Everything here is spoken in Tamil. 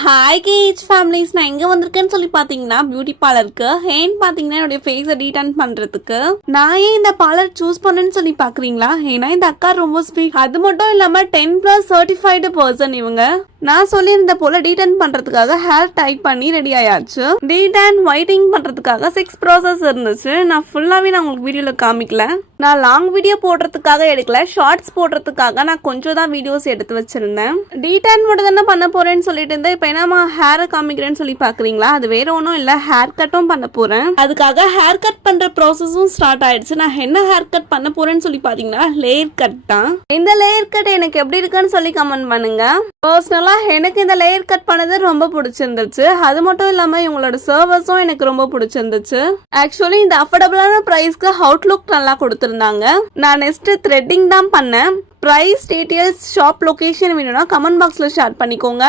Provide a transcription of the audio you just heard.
ஹாய் கேஜ் ஃபேமிலிஸ், நான் எங்கே வந்திருக்கேன்னு சொல்லி பார்த்தீங்கன்னா பியூட்டி பார்லருக்கு. ஏன்னு பார்த்தீங்கன்னா என்னுடைய ஃபேஸை டீடன் பண்ணுறதுக்கு. நான் ஏன் இந்த பார்லர் சூஸ் பண்ணேன்னு சொல்லி பார்க்குறீங்களா? ஏன்னா இந்த அக்கா ரொம்ப ஸ்வீட். அது மட்டும் இல்லாமல் 10+ சர்டிஃபைடு பர்சன் இவங்க. நான் சொல்லியிருந்த போல டீடன் பண்ணுறதுக்காக ஹேர் டைப் பண்ணி ரெடி ஆயாச்சு. டீடன் ஒயிட்டிங் பண்ணுறதுக்காக 6 ப்ராசஸ் இருந்துச்சு. நான் ஃபுல்லாகவே உங்களுக்கு வீடியோவில் காமிக்கல. நான் லாங் வீடியோ போடுறதுக்காக எடுக்கல, ஷார்ட்ஸ் போடுறதுக்காக நான் கொஞ்சம் தான் வீடியோஸ் எடுத்து வச்சிருந்தேன். டீடன் மட்டும் தானே பண்ண போறேன்னு சொல்லிட்டு இருந்தேன். இப்போ என்னமா ஹேரை காமிக்கிறேன்னு சொல்லி பாக்குறீங்களா? அது வேற ஒன்றும் இல்லை, ஹேர் கட்டும் பண்ண போறேன். அதுக்காக ஹேர் கட் பண்ற ப்ராசஸும் ஸ்டார்ட் ஆயிடுச்சு. நான் என்ன ஹேர் கட் பண்ண போறேன்னு சொல்லி பாத்தீங்கன்னா லேயர் கட் தான். இந்த லேயர் கட் எனக்கு எப்படி இருக்குன்னு சொல்லி கமெண்ட் பண்ணுங்க. பர்சனலா எனக்கு இந்த லேயர் கட் பண்ணது ரொம்ப பிடிச்சிருந்துச்சு. அது மட்டும் இல்லாம இவங்களோட சர்வீஸும் எனக்கு ரொம்ப பிடிச்சிருந்துச்சு. ஆக்சுவலி இந்த அஃபோர்டபுளான பிரைஸ்க்கு அவுட்லுக் நல்லா கொடுத்திருந்தாங்க. நான் நெக்ஸ்ட் த்ரெட்டிங் தான் பண்ணேன். பிரைஸ் டீடைல்ஸ் ஷாப் லொகேஷன் வேணும்னா கமெண்ட் பாக்ஸ்ல ஷேர் பண்ணிக்கோங்க.